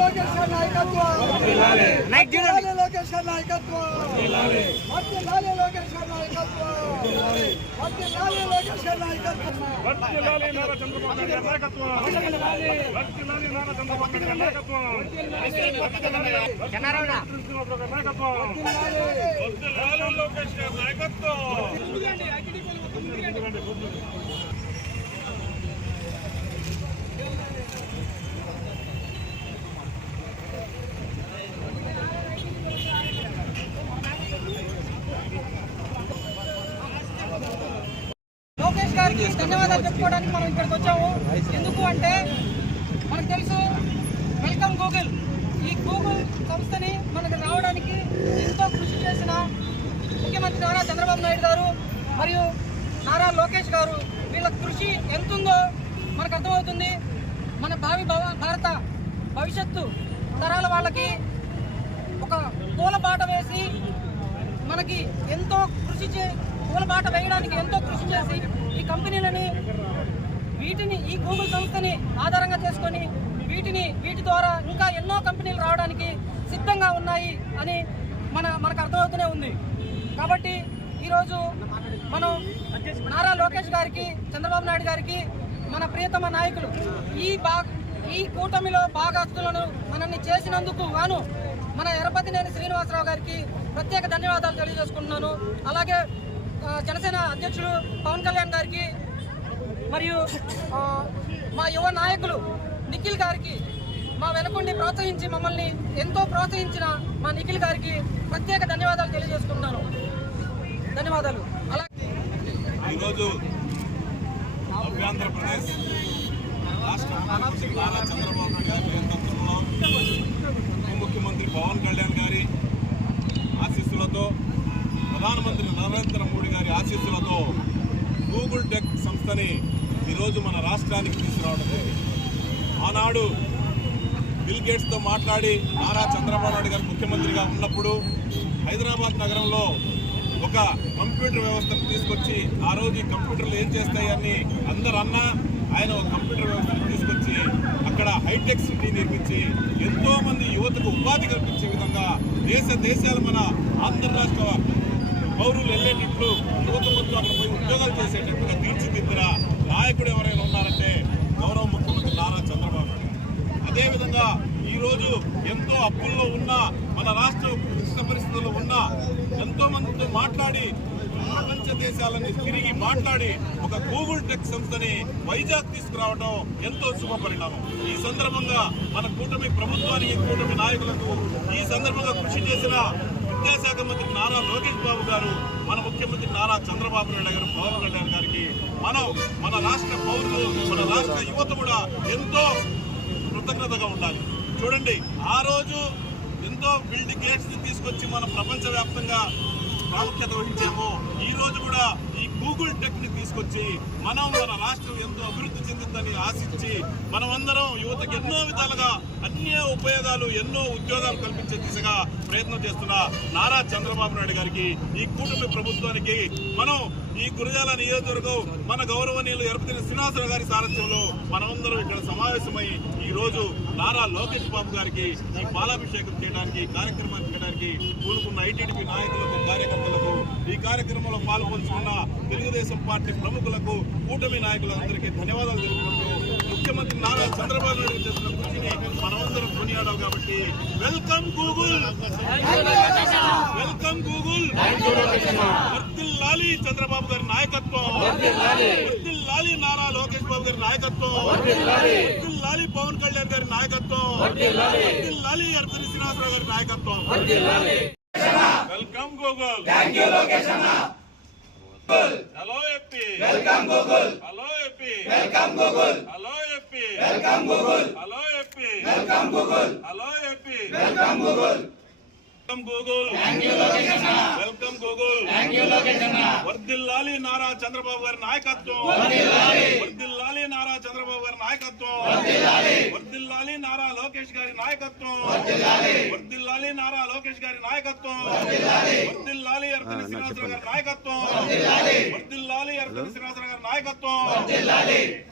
లోకేష్ గారి నాయకత్వం. లోకేష్ గారి నాయకత్వం. వర్ధిల్లాలి లోకేష్ గారి నాయకత్వం. వర్ధిల్లాలి లోకేష్ గారి నాయకత్వం. వర్ధిల్లాలి నారా చంద్రబాబు గారి నాయకత్వం. వర్ధిల్లాలి నారా చంద్రబాబు గారి నాయకత్వం. కృష్ణబాబు గారి నాయకత్వం వర్ధిల్లాలి లోకేష్ గారి నాయకత్వం లోకేష్ గారికి ధన్యవాదాలు చెప్పుకోవడానికి మనం ఇక్కడికి వచ్చాము. ఎందుకు అంటే మనకు తెలుసు వెల్కమ్ గూగుల్. ఈ గూగుల్ సంస్థని మనకు రావడానికి ఎంతో కృషి చేసిన ముఖ్యమంత్రి నారా చంద్రబాబు నాయుడు గారు మరియు నారా లోకేష్ గారు. వీళ్ళ కృషి ఎంతుందో మనకు అర్థమవుతుంది. మన భావి భవ- భారత భవిష్యత్తు తరాల వాళ్ళకి ఒక పూలబాట వేసి మనకి ఎంతో కృషి చే పూలబాట వేయడానికి ఎంతో కృషి చేసి ఈ కంపెనీలని వీటిని ఈ గూగుల్ సంస్థని ఆధారంగా చేసుకొని వీటిని వీటి ద్వారా ఇంకా ఎన్నో కంపెనీలు రావడానికి సిద్ధంగా ఉన్నాయి అని మన మనకు అర్థమవుతూనే ఉంది. కాబట్టి ఈరోజు మనం నారా లోకేష్ గారికి చంద్రబాబు నాయుడు గారికి మన ప్రియతమ నాయకులు ఈ బా ఈ కూటమిలో భాగస్తులను మనల్ని చేసినందుకు గాను మన ఎరపతినేని శ్రీనివాసరావు గారికి ప్రత్యేక ధన్యవాదాలు తెలియజేసుకుంటున్నాను. అలాగే జనసేన అధ్యక్షుడు పవన్ కళ్యాణ్ గారికి మరియు మా యువ నాయకులు నిఖిల్ గారికి మా వెనకుండి ప్రోత్సహించి మమ్మల్ని ఎంతో ప్రోత్సహించిన మా నిఖిల్ గారికి ప్రత్యేక ధన్యవాదాలు తెలియజేసుకుంటున్నాను. ధన్యవాదాలు. అలాగే ఈరోజు రాష్ట్ర నారా చంద్రబాబు నాయుడు గారి నేతృత్వంలో ముఖ్యమంత్రి పవన్ కళ్యాణ్ గూగుల్ టెక్ సంస్థని ఈరోజు మన రాష్ట్రానికి తీసుకురావడం జరిగింది. ఆనాడు బిల్ గేట్స్తో మాట్లాడి నారా చంద్రబాబు నాయుడు గారు ముఖ్యమంత్రిగా ఉన్నప్పుడు హైదరాబాద్ నగరంలో ఒక కంప్యూటర్ వ్యవస్థను తీసుకొచ్చి ఆ రోజు ఈ కంప్యూటర్లు ఏం చేస్తాయని అందరు అన్నా ఆయన ఒక కంప్యూటర్ వ్యవస్థను తీసుకొచ్చి అక్కడ హైటెక్ సిటీ నిర్మించి ఎంతోమంది యువతకు ఉపాధి కల్పించే విధంగా దేశ దేశాలు మన ఆంధ్ర రాష్ట్ర పౌరులు వెళ్ళేటట్లు యువత మొత్తం అక్కడ పోయి ఉద్యోగాలు చేసేటట్టుగా తీర్చిదిద్దిన నాయకుడు ఎవరైనా ఉన్నారంటే గౌరవ ముఖ్యమంత్రి నారా చంద్రబాబు నాయుడు అదేవిధంగా ఈరోజు ఎంతో అప్పుల్లో ఉన్న మన రాష్ట్రం క్లిష్ట పరిస్థితుల్లో ఉన్న ఎంతో మందితో మాట్లాడి ప్రపంచ దేశాలని తిరిగి మాట్లాడి ఒక గూగుల్ టెక్ సంస్థని వైజాగ్ తీసుకురావడం ఎంతో శుభ పరిణామం. ఈ సందర్భంగా మన కూటమి ప్రభుత్వానికి కూటమి నాయకులకు ఈ సందర్భంగా కృషి చేసిన విద్యాశాఖ మంత్రి నారా లోకేష్ బాబు గారు మన ముఖ్యమంత్రి నారా చంద్రబాబు నాయుడు గారు పవన్ కళ్యాణ్ గారికి మనం మన రాష్ట్ర పౌరులు మన రాష్ట్ర యువత కూడా ఎంతో కృతజ్ఞతగా ఉండాలి. చూడండి ఆ రోజు ఎంతో బిల్డ్ గేట్స్ తీసుకొచ్చి మనం ప్రపంచవ్యాప్తంగా ప్రాముఖ్యత వహించాము ఈ రోజు కూడా ఈ గూగుల్ టెక్ని తీసుకొచ్చి మనం మన రాష్ట్రం ఎంతో అభివృద్ధి చెందిందని ఆశించి మనమందరం యువతకు ఎన్నో విధాలుగా అన్ని ఉపయోగాలు ఎన్నో ఉద్యోగాలు కల్పించే దిశగా ప్రయత్నం చేస్తున్న నారా చంద్రబాబు నాయుడు గారికి ఈ కూటమి ప్రభుత్వానికి మనం ఈ గురజాల నియోజకవర్గం మన గౌరవనీయులు ఎరుపతిన శ్రీనివాసరావు గారి సారథ్యంలో మనమందరం ఇక్కడ సమావేశమై ఈ రోజు నారా లోకేష్ బాబు గారికి ఈ పాలాభిషేకం చేయడానికి కార్యక్రమాన్ని చేయడానికి కూడుకున్న ఐటీడీపీ నాయకులకు కార్యకర్తలకు ఈ కార్యక్రమంలో పాల్పంచుకున్న తెలుగుదేశం పార్టీ ప్రముఖులకు కూటమి నాయకులందరికీ ధన్యవాదాలు తెలుపుకుంటూ ముఖ్యమంత్రి నారా చంద్రబాబు నాయుడు చేసిన కృషిని మనమందరం కొనియాడాలి కాబట్టి వెల్కమ్ గూగుల్. Welcome Google. వర్దిల్లాలి చంద్రబాబు గారి నాయకత్వం. వర్దిల్లాలి నారా లోకేష్ బాబు గారి నాయకత్వం. వర్దిల్లాలి పవన్ కళ్యాణ్ గారి నాయకత్వం. వర్దిల్లాలి అర్జున శ్రీనివాసరావు గారి నాయకత్వం. Welcome Google. Hello AP welcome Google hello AP welcome Google hello AP welcome Google hello AP welcome Google hello AP welcome Google welcome Google welcome Google వర్దిల్లాలి నారా చంద్రబాబు గారి నాయకత్వం వర్దిల్లాలి నారా చంద్రబాబు గారి నాయకత్వం వర్దిల్లాలి నారా లోకేష్ గారి నాయకత్వం వర్దిల్లాలి నారా లోకేష్ గారి నాయకత్వం వర్దిల్లాలి అర్జున శ్రీనివాసరావు గారి నాయకత్వం వర్దిల్లాలి అర్జున శ్రీనివాసరావు గారి నాయకత్వం కాదురా